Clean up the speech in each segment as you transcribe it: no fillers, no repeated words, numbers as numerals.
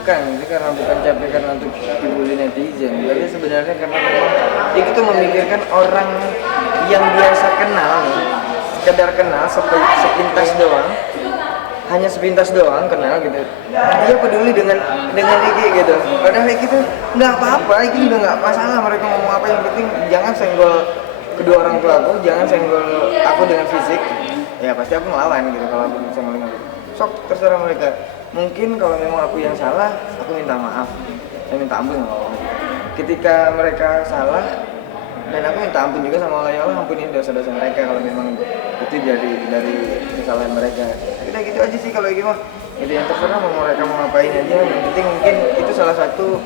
Bukan, itu karena bukan capek karena untuk dibully netizen, tapi sebenarnya karena memang Iki tuh memikirkan orang yang biasa kenal nih, sekedar kenal sepintas doang, hanya sepintas doang kenal gitu. Dia peduli dengan Iki gitu. Padahal Iki tuh nggak apa-apa, Iki juga nggak masalah mereka ngomong apa, yang penting jangan senggol kedua orang tua aku, jangan senggol aku dengan fisik. Ya pasti aku ngelawan gitu kalau aku bisa ngelawan. Sok terserah mereka. Mungkin kalau memang aku yang salah, aku minta maaf, saya minta ampun sama Allah. Ketika mereka salah, dan aku minta ampun juga sama Allah, ya Allah ampunin dosa-dosa mereka kalau memang itu jadi dari kesalahan mereka. Udah gitu aja sih kalau gitu mah. Itu yang terserah mau mereka mau ngapain aja. Yang penting mungkin itu salah satu,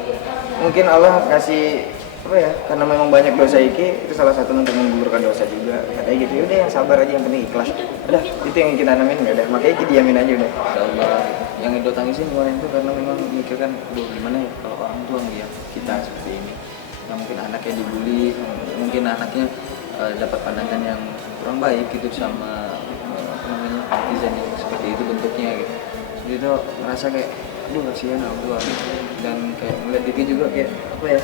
mungkin Allah kasih apa ya, karena memang banyak dosa Iki, itu salah satu untuk menggugurkan dosa juga katanya gitu. Udah yang sabar aja, yang penting ikhlas. Udah itu yang kita tanamin, nggak ada, makanya Iki diamin aja udah. Allah yang Edo tangisin kemarin itu karena memang mikirkan, aduh gimana ya kalau orang tua ngeliat kita seperti ini, yang mungkin anaknya dibully, mungkin anaknya dapat pandangan yang kurang baik gitu sama apa namanya netizen yang seperti itu bentuknya gitu. Jadi itu ngerasa kayak aduh kasihan orang tua gitu. Dan kayak ngeliat Diki juga kayak apa ya,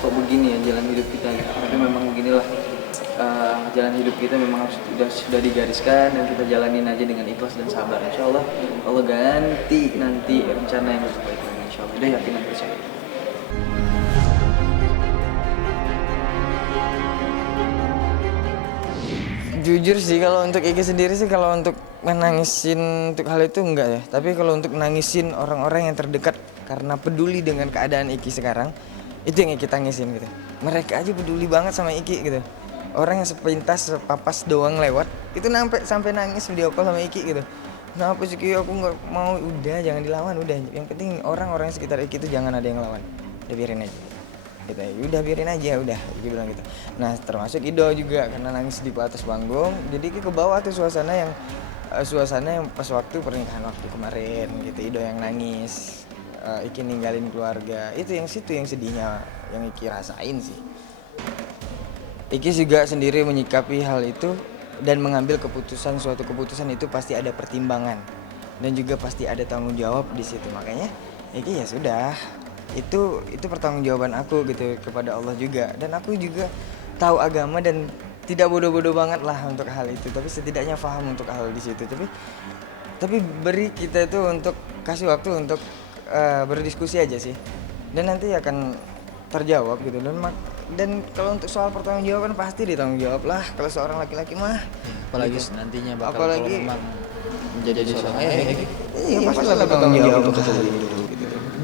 kok begini ya jalan hidup kita gitu. Tapi memang beginilah jalan hidup kita, memang harus sudah digariskan dan kita jalanin aja dengan ikhlas dan sabar. Insya Allah Allah ganti nanti rencana yang lebih baik lagi. Insya Allah udah yakin dan percaya. Jujur sih kalau untuk Iki sendiri sih, kalau untuk menangisin untuk hal itu enggak ya. Tapi kalau untuk nangisin orang-orang yang terdekat karena peduli dengan keadaan Iki sekarang, itu yang Iki tangisin gitu. Mereka aja peduli banget sama Iki gitu. Orang yang sepintas sepapas doang lewat itu sampai nangis video call sama Iki gitu. Kenapa sih Ki, aku nggak mau, udah jangan dilawan, udah yang penting orang-orang yang sekitar Iki itu jangan ada yang lawan, udah biarin aja gitu ya. Udah biarin aja udah, Iki bilang gitu. Nah termasuk Ido juga karena nangis di atas panggung, jadi Iki ke bawah tuh suasana yang pas waktu pernikahan waktu kemarin gitu. Ido yang nangis, Iki ninggalin keluarga, itu yang situ yang sedihnya yang Iki rasain sih. Iki juga sendiri menyikapi hal itu dan mengambil suatu keputusan itu pasti ada pertimbangan dan juga pasti ada tanggung jawab di situ. Makanya Iki ya sudah, itu pertanggungjawaban aku gitu kepada Allah juga, dan aku juga tahu agama dan tidak bodoh-bodoh banget lah untuk hal itu, tapi setidaknya paham untuk hal di situ. Tapi beri kita itu untuk kasih waktu untuk berdiskusi aja sih, dan nanti akan terjawab gitu. Dan kalau untuk soal pertanggungjawaban pasti ditanggung jawab lah kalau seorang laki-laki mah, apalagi gitu. nantinya bakal Apalagi kalau memang menjadi seorang ayah iya pasti lah bertanggung jawab untuk hal itu gitu.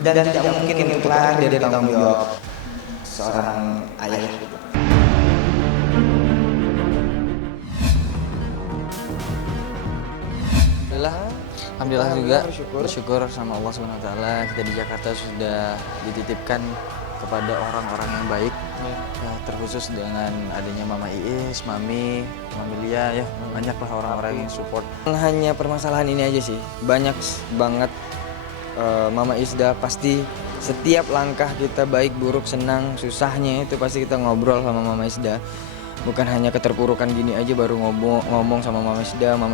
Dan tidak mungkin keluar dari tanggung jawab seorang ayah gitu. Alhamdulillah juga bersyukur sama Allah SWT, kita di Jakarta sudah dititipkan kepada orang-orang yang baik, terkhusus dengan adanya Mama Iis, Mami Lia ya, banyaklah orang-orang yang support. Hanya permasalahan ini aja sih, banyak banget Mama Isda pasti setiap langkah kita baik, buruk, senang, susahnya itu pasti kita ngobrol sama Mama Isda. Bukan hanya keterpurukan gini aja baru ngomong sama Mama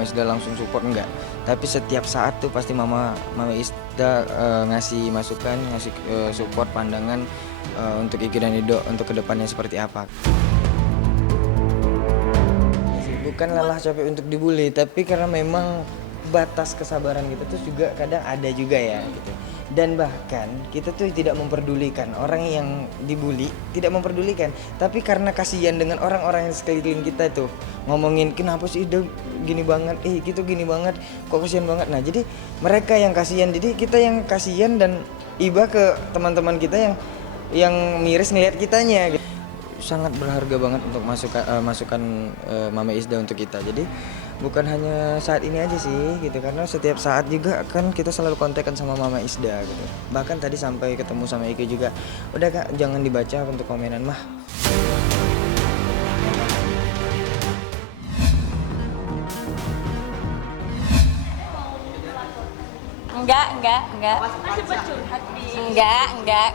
Isda langsung support, enggak. Tapi setiap saat tuh pasti Mama Isda ngasih masukan, ngasih support, pandangan untuk Iki dan Ido untuk kedepannya seperti apa. Bukan lelah capek untuk dibully, tapi karena memang batas kesabaran kita tuh juga kadang ada juga ya gitu. Dan bahkan kita tuh tidak memperdulikan orang yang dibully, tidak memperdulikan, tapi karena kasihan dengan orang-orang yang sekeliling kita tuh ngomongin kenapa sih Ido gini banget, gitu gini banget, kok kasihan banget. Nah jadi mereka yang kasihan, jadi kita yang kasihan dan iba ke teman-teman kita yang miris ngelihat kitanya gitu. Sangat berharga banget untuk masukan Mama Isda untuk kita. Jadi bukan hanya saat ini aja sih gitu, karena setiap saat juga kan kita selalu kontekan sama Mama Isda gitu. Bahkan tadi sampai ketemu sama Iki juga, udah Kak jangan dibaca untuk komenan mah. Enggak. Masih bercurhat di. Enggak.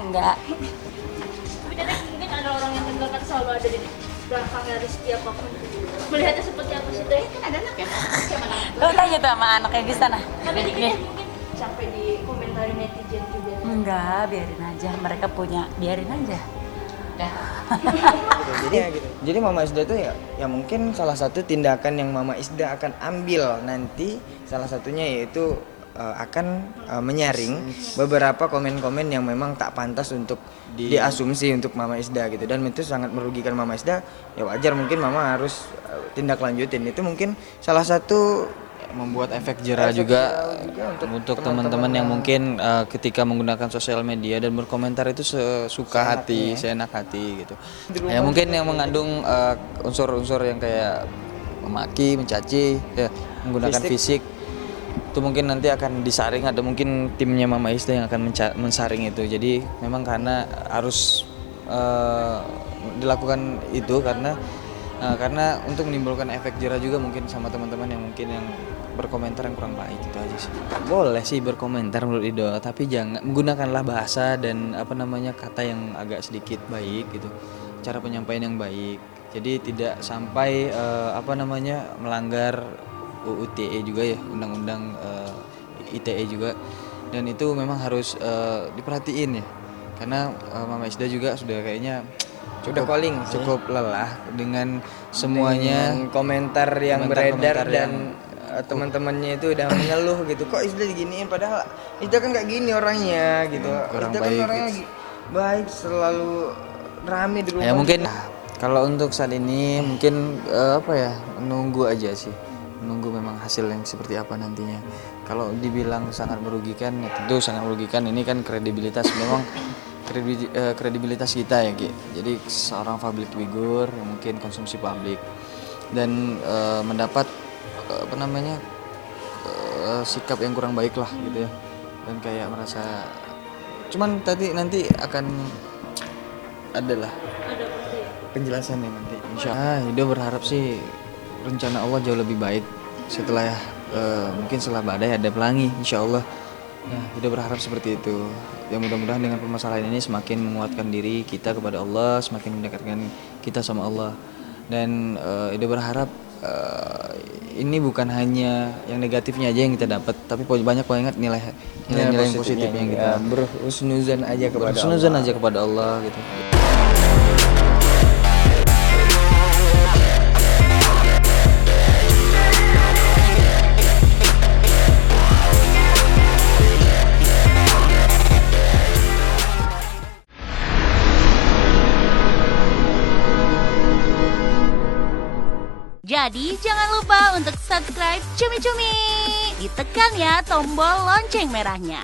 Tapi kadang mungkin ada orang yang meninggalkan selalu ada di belakang dari setiap apapun. Melihatnya seperti apa sih? Kan ada anak ya? Lu tanya tuh sama anaknya di sana. Tapi dikit ya mungkin. capek di komentari netizen juga? Enggak, biarin aja. Mereka punya, biarin aja. Jadi Mama Isda itu ya mungkin salah satu tindakan yang Mama Isda akan ambil nanti, salah satunya yaitu akan menyaring beberapa komen-komen yang memang tak pantas untuk diasumsi untuk Mama Isda gitu, dan itu sangat merugikan Mama Isda. Ya wajar mungkin Mama harus tindak lanjutin. Itu mungkin salah satu Membuat efek jerah juga untuk teman-teman yang mungkin ketika menggunakan sosial media dan berkomentar itu sesuka hati, seenak hati gitu. Ya mungkin yang mengandung unsur-unsur yang kayak memaki, mencaci, ya, menggunakan fisik itu mungkin nanti akan disaring, ada mungkin timnya Mama Isda yang akan mensaring itu. Jadi memang karena harus dilakukan itu karena untuk menimbulkan efek jerah juga mungkin sama teman-teman yang mungkin yang berkomentar yang kurang baik, gitu aja sih. Boleh sih berkomentar menurut Ido, tapi jangan menggunakanlah bahasa dan kata yang agak sedikit baik gitu, cara penyampaian yang baik. Jadi tidak sampai melanggar UU ITE juga ya, undang-undang ITE juga, dan itu memang harus diperhatiin ya, karena Mama Isda juga sudah kayaknya cukup lelah dengan semuanya dengan komentar yang beredar dan teman-temannya itu udah mengeluh gitu, kok Isda diginiin, padahal Isda kan nggak gini orangnya gitu. Kurang Isda kan baik, orangnya baik, selalu rame di rumah. ya mungkin kalau untuk saat ini mungkin menunggu aja sih, menunggu memang hasil yang seperti apa nantinya. Kalau dibilang sangat merugikan, ya tentu sangat merugikan. Ini kan kredibilitas, memang kredibilitas kita ya Ki. Jadi seorang public figure yang mungkin konsumsi publik dan mendapat sikap yang kurang baik lah gitu ya, dan kayak merasa cuman nanti akan adalah penjelasannya nanti insyaallah. Hidup berharap sih rencana Allah jauh lebih baik setelah mungkin setelah badai ada pelangi insyaallah. Hidup berharap seperti itu ya, mudah-mudahan dengan permasalahan ini semakin menguatkan diri kita kepada Allah, semakin mendekatkan kita sama Allah, dan hidup berharap ini bukan hanya yang negatifnya aja yang kita dapat, tapi banyak banget nilai yang positifnya yang kita berhusnuzan aja kepada Allah gitu. Jadi jangan lupa untuk subscribe Cumi Cumi. Ditekan ya tombol lonceng merahnya.